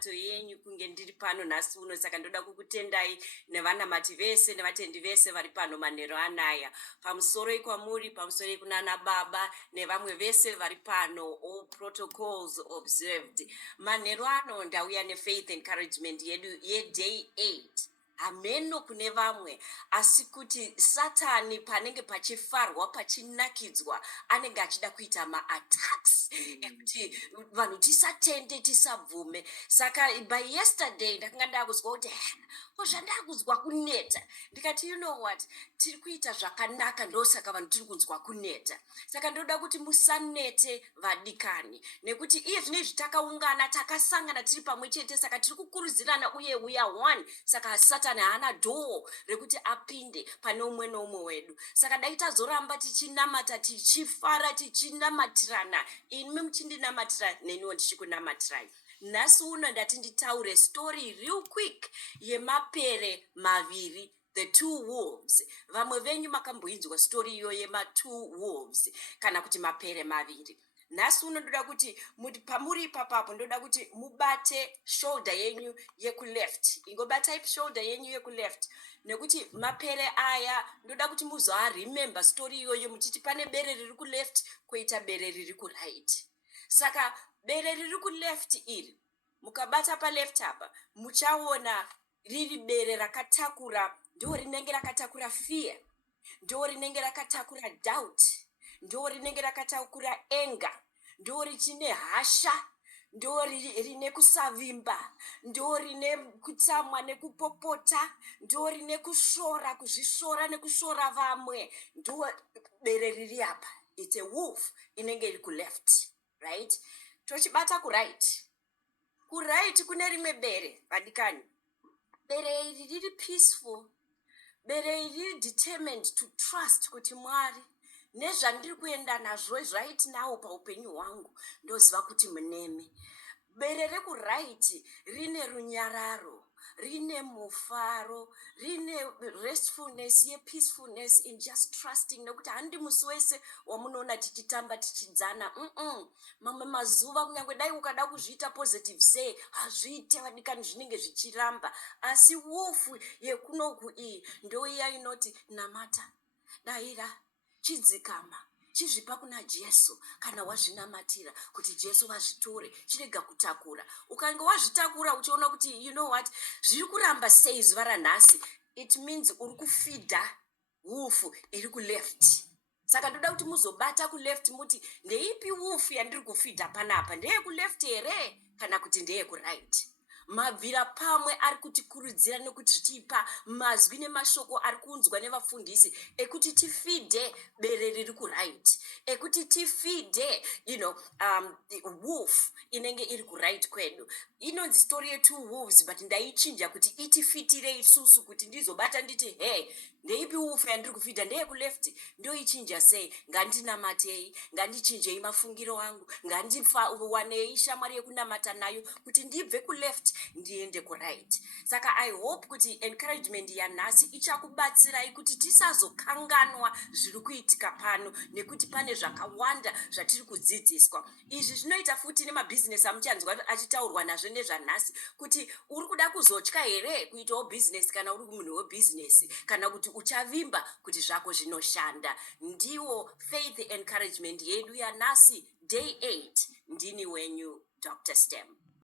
nenamato yenyu kunge ndiri pano nhasi uno. Saka ndoda kukutendai nevanamati vese nevatendi vese vari pano manheru anaya. Pamusoro ikwamuri, pamusoro ikunana baba nevamwe vese vari pano, all protocols observed. Manheru ano ndauya nefaith encouragement yedu yeday 8. Hameno kune vamwe, asi kuti Satani panenge pachifarwa pachinakidzwa anenge achida kuita ma-attacks ekuti vanhu tisatende tisabvume. Saka by yesterday ndakanga ndakuzwa kuti zvandakuzwa kuneta, ndikati you know what, tiri kuita zvakanaka ndosaka vanhu tiri kunzwa kuneta. Saka ndoda kuti musanete vadikani, nekuti iye zvinezvi takaungana takasangana tiri pamwe chete, saka tiri kukurudzirana uye we are one. Saka Satani haana dhoo rekuti apinde pane umwe noumwe wedu. Saka dai tazoramba tichinamata, tichifara, tichinamatirana, imi muchindinamatira neniwo ndichikunamatirai. Nhasi uno ndati nditaure story real quick yemapere maviri, the two wolves. Vamwe venyu makamboinzwa story iyo yema two wolves kana kuti mapere maviri. Nhasi uno ndoda kuti pamuri ipapapo ndoda kuti mubate shoulder yenyu yekuleft. Ingobatai shoulder yenyu yekuleft. Nekuti mapere aya ndoda kuti remember story iyoyo muchiti pane bere riri kuleft koita bere riri kuright. Saka bere riri kuleft iri mukabata pa left apa muchaona riri bere rakatakura, ndo rinenge rakatakura fear, ndo rinenge rakatakura doubt, ndo rinenge rakatakura anger, ndo richine hasha, ndo rine kusavimba, ndo rine kutsamwa nekupopota, ndo rine kushora, kuzvishora nekushora vamwe, ndo bere riri apa. It's a wolf inenge iri kuleft, right? Tochibata kuright. Kuright kune rimwe bere vadikani. Bere iri riri peaceful. Bere iri riri determined to trust kuti Mwari nezvandiri kuenda nazvo right now paupenyu hwangu ndoziva kuti munemi. Bere rekuright rine runyararo, rine mufaro, rine restfulness, peacefulness in just trusting. Nekuti handi musi wese wamunoona tichitamba tichidzana. Mamwe mazuva kunyange dai ukada kuzviita positive say hazviite vadikani zvinenge zvichiramba. Asi wolf yekunoku iyi ndo iya inoti namata, daira, chidzikama, chizvipa kuna Jesu kana wazvinamatira kuti Jesu vazvitore chirega kutakura. Ukange wazvitakura uchiona kuti you know what, zviri kuramba sei zuva ranhasi, it means uri kufidha wolf iri kuleft. Saka ndoda kuti muzobata kuleft muti ndeipi wolf yandiri kufidha panapa, ndeye kuleft here kana kuti ndeye kuright. Mabvira pamwe ari kutikurudzira nekutipa mazwi nemashoko ari kunzwa nevafundisi ekuti tifidhe bere riri kuright, ekuti tifidhe wolf inenge iri kuright kwedu. Inonzi story ye2 wolves, but ndaichinja kuti itifitire isusu kuti ndizobata nditi hey, ndeipi wolf yandiri kufidha, ndeye kuleft. Ndoichinja sei? Ngandinamatei, ngandichinjei mafungiro angu, ngandiwanei shamwari yekunamata nayo kuti ndibve kuleft ndiende kuright. Saka I hope kuti encouragement yanhasi ichakubatsirai kuti tisazokanganwa zviri kuitika pano, nekuti pane zvakawanda zvatiri kudzidziswa. Izvi zvinoita futi nemabhizinesi amuchanzwa achitaurwa nazvo nezvanhasi, kuti uri kuda kuzotya here kuitawo bhizinesi kana uri munhu webhizinesi, kana kuti uchavimba kuti zvako zvinoshanda. Ndiwo faith encouragement yedu yanhasi day 8. Ndini wenyu Dr. Stem.